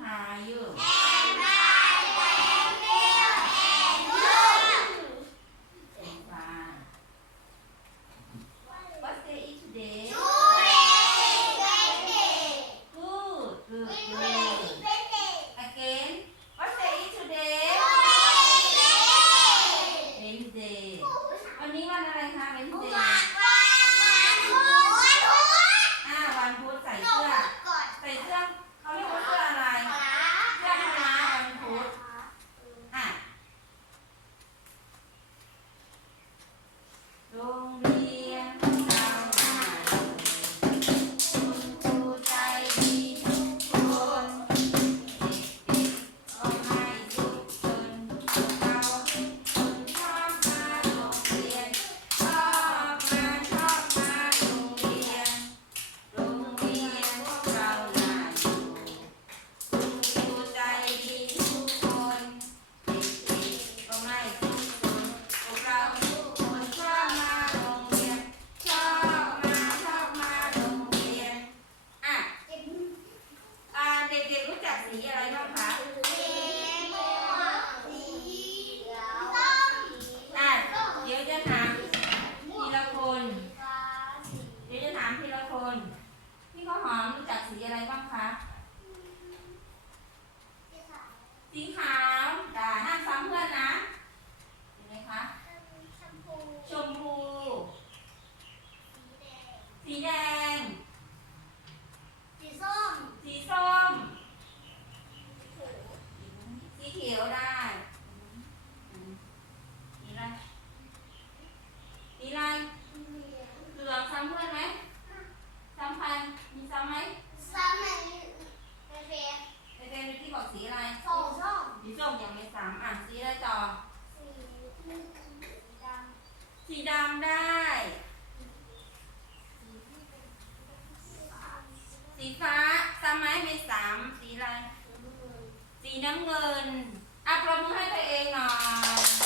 หาอยู่ บ้างคะสีขาวด่าห้ามซ้ำเพื่อนนะเห็นไหมคะ ชมพู ชมพู สีแดง สีส้ม สีส้ม สีเขียวได้มีอะไรมีอะไร ดำได้ สีฟ้าสมัยมีสามสีอะไร สีน้ำเงินอะประมือให้ตัวเองหน่อย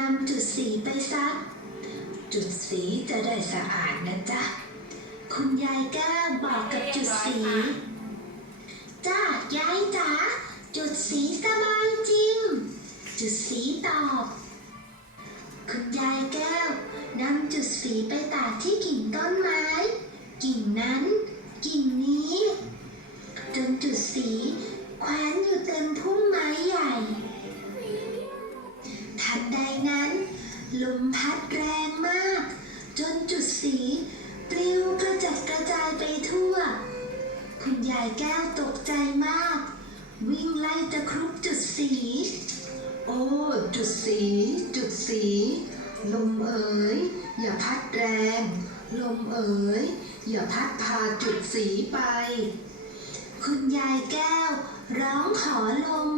นำจุดสีไปซัก จุดสีจะได้สะอาดนะจ๊ะ คุณยายแก้วบอกกับจุดสี จ้ายายจ๋าจุดสีสบายจริง จุดสีตอบ คุณยายแก้วนำจุดสีไปตากที่กิ่งต้นไม้ กิ่งนั้นกิ่งนี้ จนจุดสีแขวนอยู่เต็มพุ่มไม้ใหญ่ ทันใดนั้น ลมพัดแรงมาก จนจุดสีปลิวกระจัดกระจายไปทั่ว คุณยายแก้วตกใจมาก วิ่งไล่จะครุบจุดสี โอ้ จุดสี จุดสี ลมเอ๋ยอย่าพัดแรง ลมเอ๋ยอย่าพัดพาจุดสีไป คุณยายแก้วร้องขอลม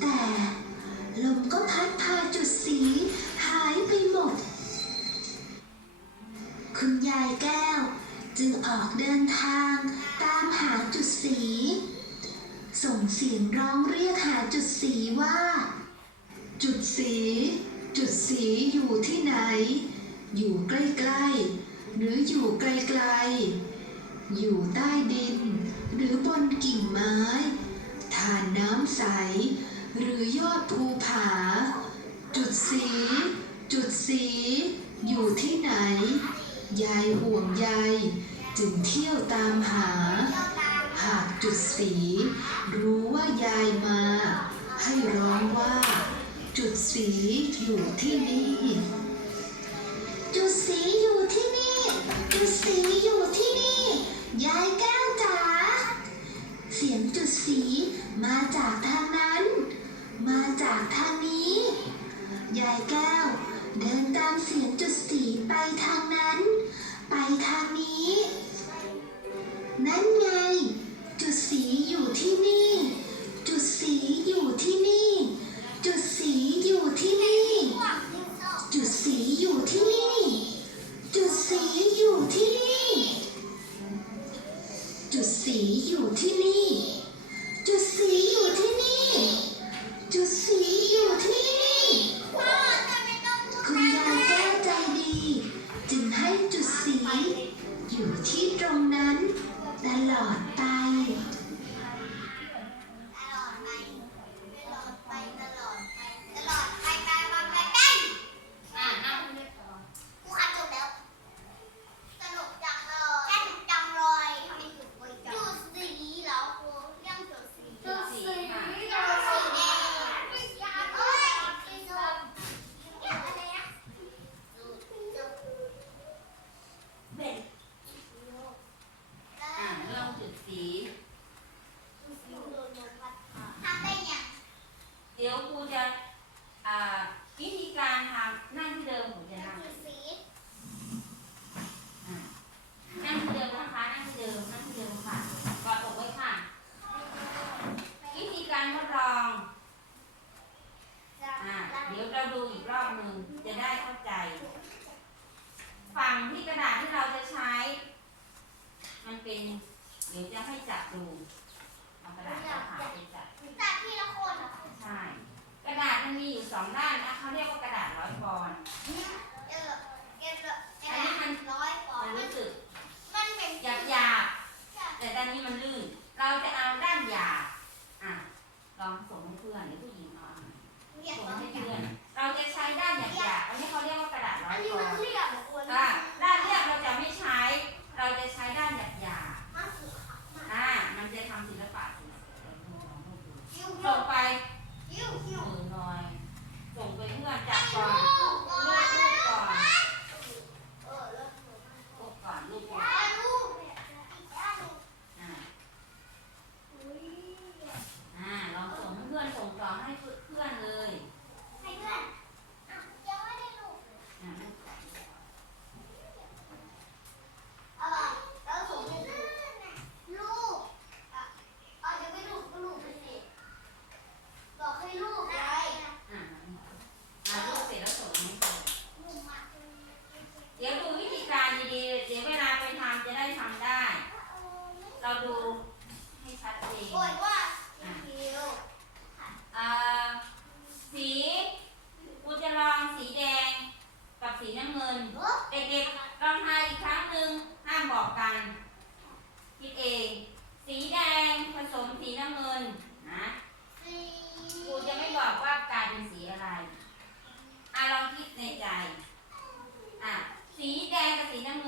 แต่ ลมก็พัดพาจุดสี หายไปหมด คุณยายแก้ว จึงออกเดินทางตามหาจุดสี ส่งเสียงร้องเรียกหาจุดสีว่า จุดสี จุดสีอยู่ที่ไหน อยู่ใกล้ๆ หรืออยู่ไกลๆ อยู่ใต้ดิน หรือบนกิ่งไม้ ทานน้ำใส หรือยอดภูผา จุดสี จุดสี อยู่ที่ไหน ยายห่วงใยจึงเที่ยวตามหา หากจุดสี รู้ว่ายายมา ให้ร้องว่า จุดสีอยู่ที่นี่ จุดสีอยู่ที่นี่ จุดสีอยู่ที่นี่ ยายแก้วจ๋าเสียงจุดสีมาจากทางนั้น มาจากทางนี้ ยายแก้ว เดินตามเสียงจุดสีไปทางนั้น ไปทางนี้ นั่นไง จุดสีอยู่ที่นี่ จุดสีอยู่ที่นี่ จุดสีอยู่ที่นี่ จุดสีอยู่ที่นี่ จุดสีอยู่ที่นี่ จุดสีอยู่ที่นี่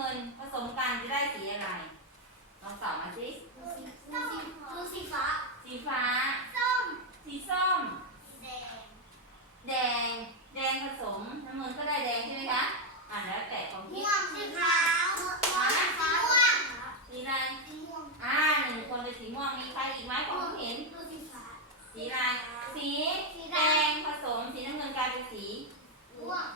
ินผสมกันจะได้สีอะไร ลองสอบมาสิดูสีฟ้า สีฟ้า ส้ม สีส้ม แดง แดง แดงผสมน้ำเงินก็ได้แดงใช่ไหมคะ อ่านแล้วแต่ของที่วสีขาวม่วงสีม่วงสีอะไรสีม่วงอ่าหนึ่งคนเป็นสีม่วงมีใครอีกไหมของเห็นสีฟ้า สีอะไรสีแดงผสมสีน้ำเงินกลายเป็นสีม่วง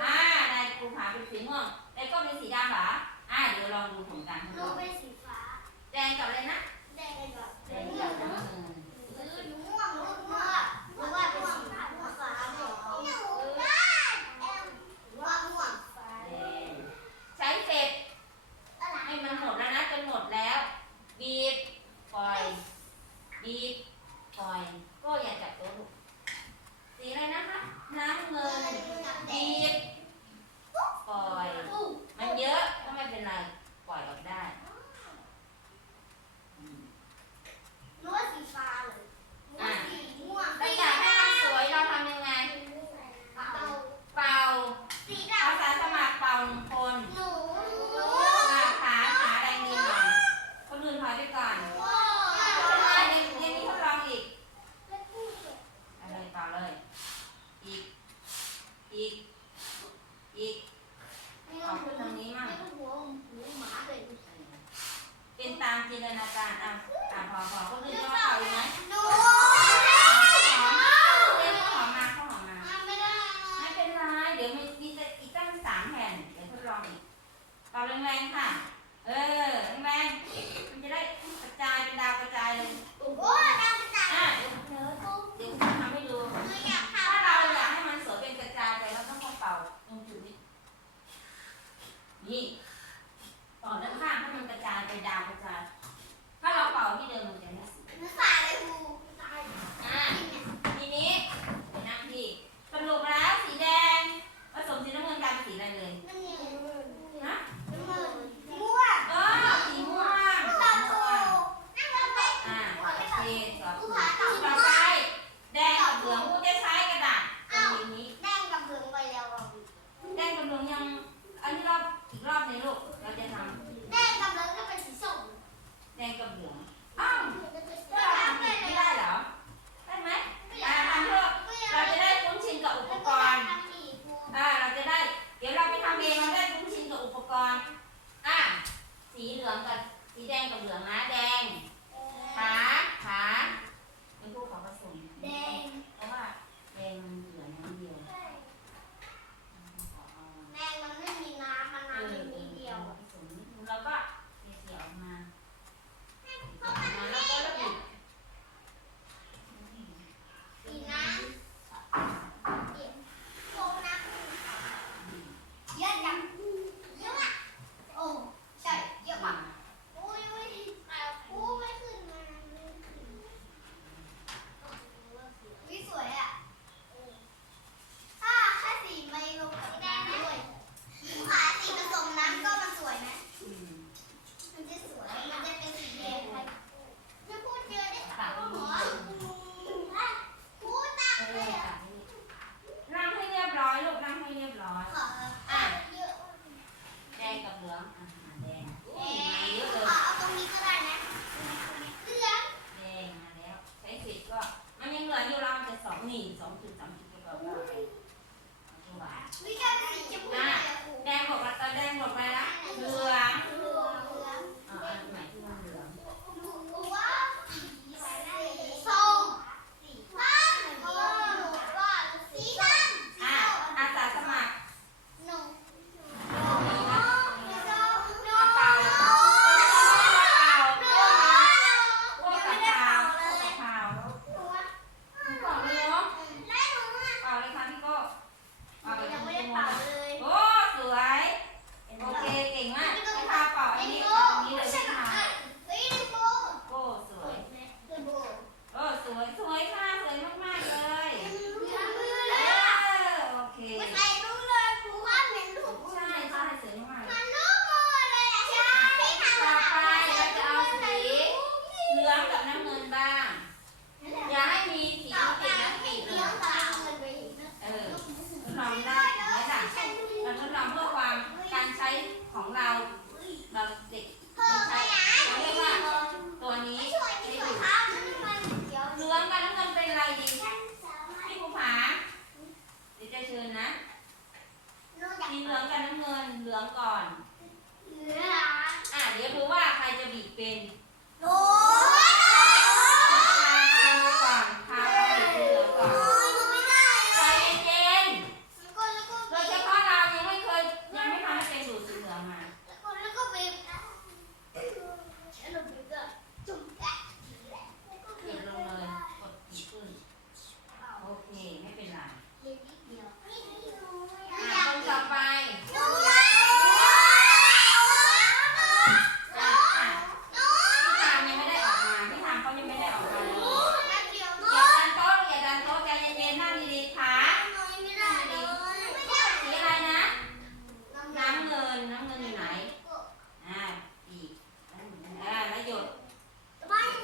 อ่าในกลุ่มหาเป็นสีม่วงแในก็เป็นสีดำหรอ อ่าเดี๋ยวลองดูผลกันทดลองเป็นสีฟ้า แดงกับอะไรนะ แดงกับเหลืองเหลืองม่วงม่วงม่วงม่วง จินตนาการอะอะพอพอคนอื่นชอบเขาอีกไหมดูเอ็มขอมาขอมา ไม่ได้ไม่เป็นไร เดี๋ยวมีจะอีกตั้งสามแผ่น เดี๋ยวทดลองอีกต่อแรงๆค่ะ เออแรงๆมันจะได้กระจายเป็นดาวกระจายเลย โอ้ยดาวกระจายอะ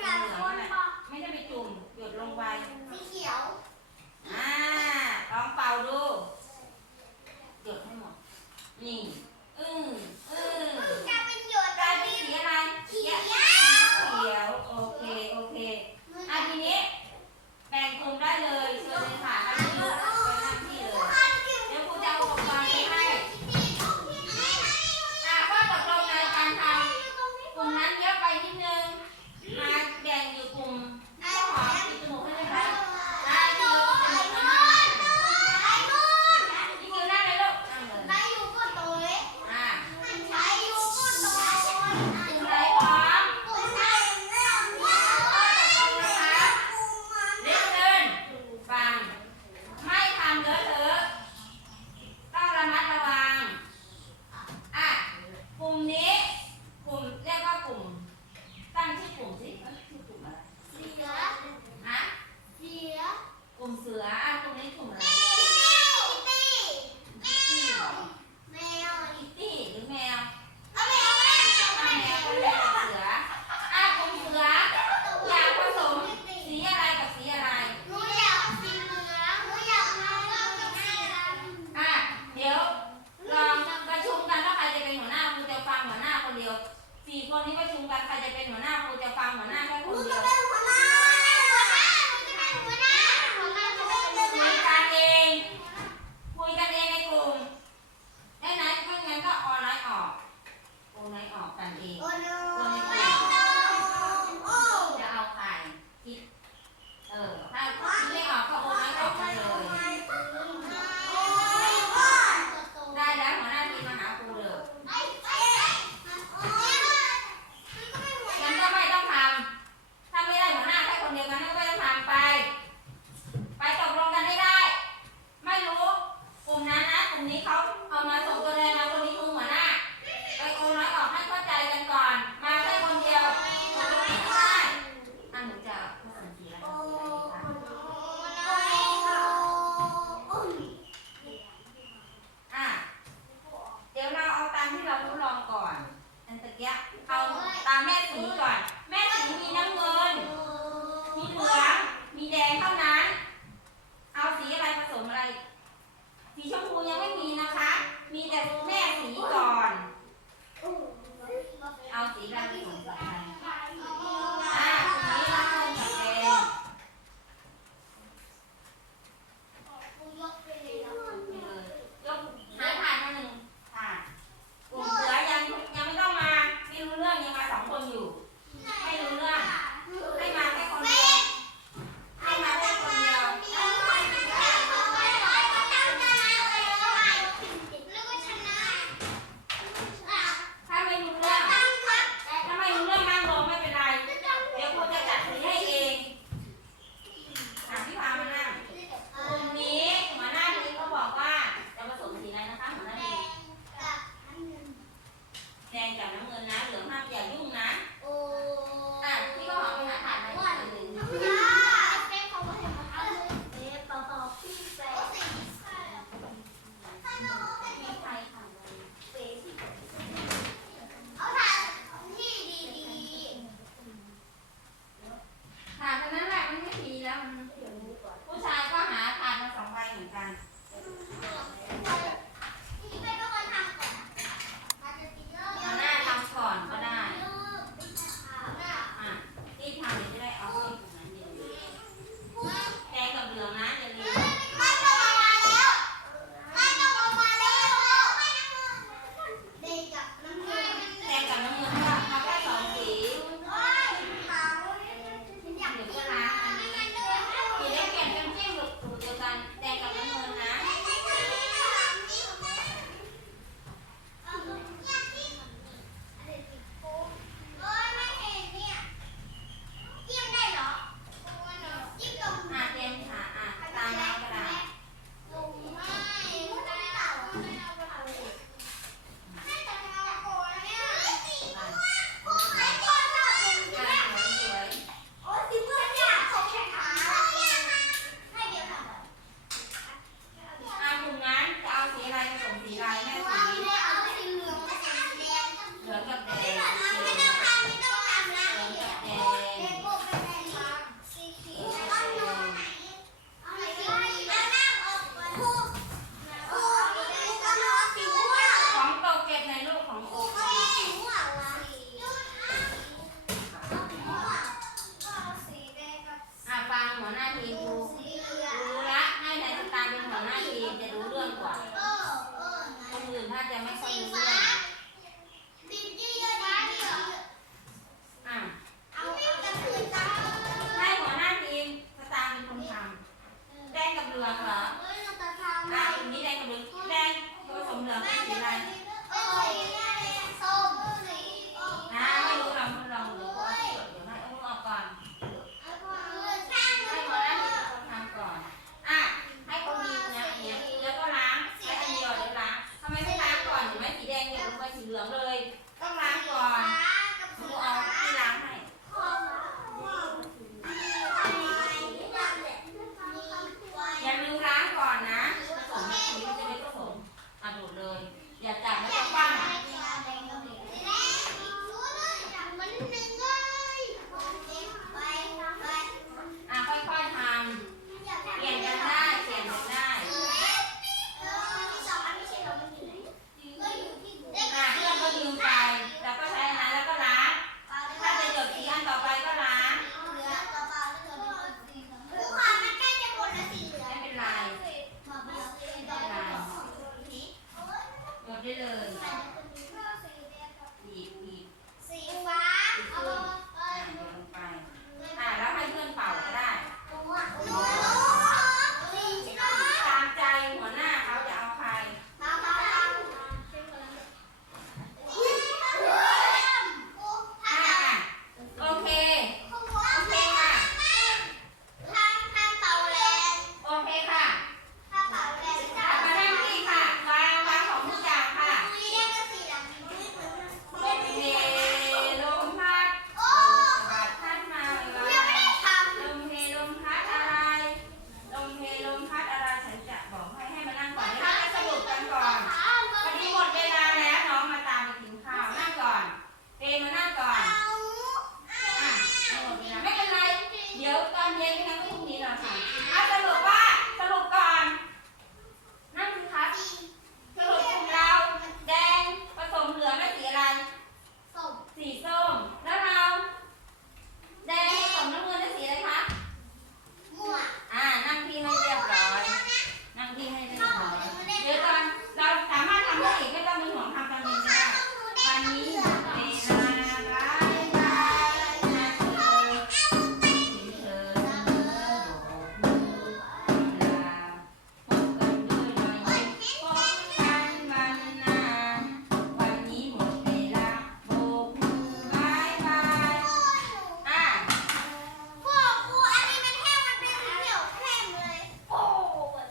อย่าโไม่ใช่ไปจุ่มหยดลงไป สีเขียว อ่าลองเป่าดูหยดให้หมด นี่ อือ